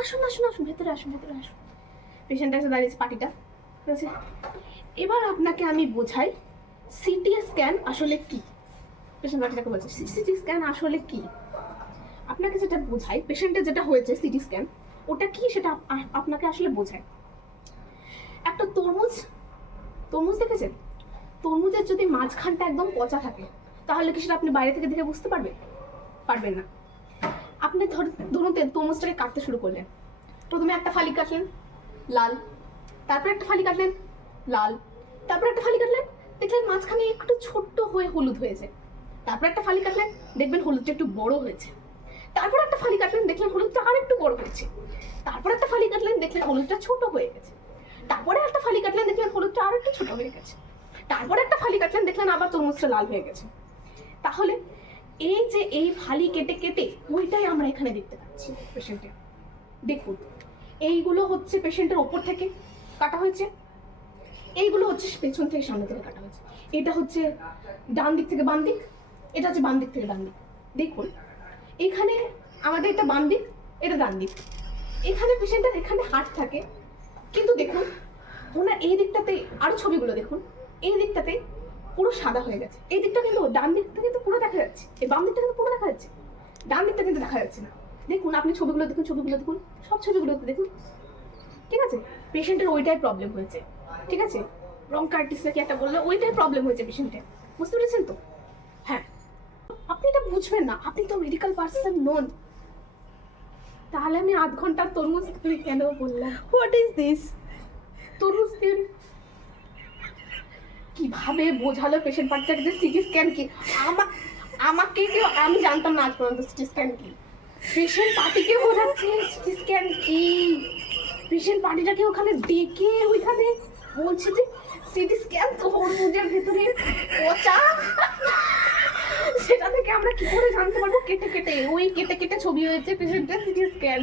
আসুন আসুন আসুন, ভেতরে আসুন, ভেতরে আসুন। পেশেন্ট এসে দাঁড়িয়েছে, পার্টিটা ঠিক আছে। এবার আপনাকে আমি বোঝাই সিটি স্ক্যান আসলে কি। পেশেন্ট পার্টিটাকে বলছে সিটি স্ক্যান আসলে কি। আপনাকে যেটা বোঝাই, পেশেন্টের যেটা হয়েছে সিটি স্ক্যান ওটা কি সেটা আপনাকে আসলে বোঝায়। একটা তরমুজ, তরমুজ দেখেছেন? তরমুজের যদি মাঝখানটা একদম পচা থাকে তাহলে কি সেটা আপনি বাইরে থেকে দেখে বুঝতে পারবেন? পারবেন না। আপনি ধরুন তরমুজটাকে কাটতে শুরু করলেন, প্রথমে একটা ফালি কাটলেন লাল, তারপর একটা ফালি কাটলেন লাল, তারপর একটা ফালি কাটলেন, দেখলেন মাঝখানে একটু ছোট্ট হয়ে হলুদ হয়েছে। তারপর একটা ফালি কাটলেন, দেখবেন হলুদটা একটু বড় হয়েছে। তারপর একটা ফালি কাটলেন, দেখলেন হলুদটা আর একটু বড় হয়েছে। তারপর একটা ফালি কাটলেন, দেখলেন হলুদটা ছোট হয়ে গেছে। তারপরে একটা ফালি কাটলেন, দেখলেন হলুদটা আর একটু ছোট হয়ে গেছে। তারপরে একটা ফালি কাটলেন, দেখলেন আবার তরমুজটা লাল হয়ে গেছে। তাহলে এই যে এই ফালি কেটে কেটে ওইটাই আমরা এখানে দেখতে পাচ্ছি পেশেন্টের। দেখুন, এইগুলো হচ্ছে পেশেন্টের ওপর থেকে কাটা হয়েছে, এইগুলো হচ্ছে পেছন থেকে সামনে থেকে কাটা হয়েছে। এটা হচ্ছে ডান দিক থেকে বাম দিক, এটা হচ্ছে বাম দিক থেকে ডান দিক। দেখুন এখানে আমাদের এটা বাম দিক, এটা ডান দিক। এখানে পেশেন্টের এখানে হার্ট থাকে, কিন্তু দেখুন ওনার এই দিকটাতে আরো ছবিগুলো দেখুন, এই দিকটাতে পুরো সাদা হয়ে গেছে। এই দিকটা কিন্তু ডান দিকটা কিন্তু পুরো দেখা যাচ্ছে, এই বাম দিকটা কিন্তু পুরো দেখা যাচ্ছে, ডান দিকটা কিন্তু দেখা যাচ্ছে না। দেখুন আপনি ছবিগুলো দেখুন, ছবিগুলো দেখুন, সব ছবিগুলোতে দেখুন। ঠিক আছে, পেশেন্টের ওইটাই প্রবলেম হয়েছে। ঠিক আছে, ব্রঙ্কাইটিস নাকি একটা বললে ওইটাই প্রবলেম হয়েছে পেশেন্টের, বুঝতে পেরেছেন তো? হ্যাঁ, আপনি এটা বুঝবেন না, আপনি তো মেডিকেল পার্সন নন। তাহলে আমি আধ ঘন্টার তরমুজ কেন বললাম? What is this? তরমুজ দিন কিভাবে বোঝালো পেশেন্ট পার্টিটাকে যে সিটি স্ক্যান কি। আমাকে কেউ, আমি জানতাম না আজ পর্যন্ত সিটি স্ক্যান কি। পেশেন্ট পার্টিকে বোঝাচ্ছে সিটি স্ক্যান কি। পেশেন্ট পার্টিটাকে ওখানে ডেকে ওইখানে বলছে যে সিটি স্ক্যান তরমুজের ভেতরে পচা। সেটা থেকে আমরা কি করে জানতে পারবো? কেটে কেটে, ওই কেটে কেটে ছবি হয়েছে পেশেন্টের সিটি স্ক্যান।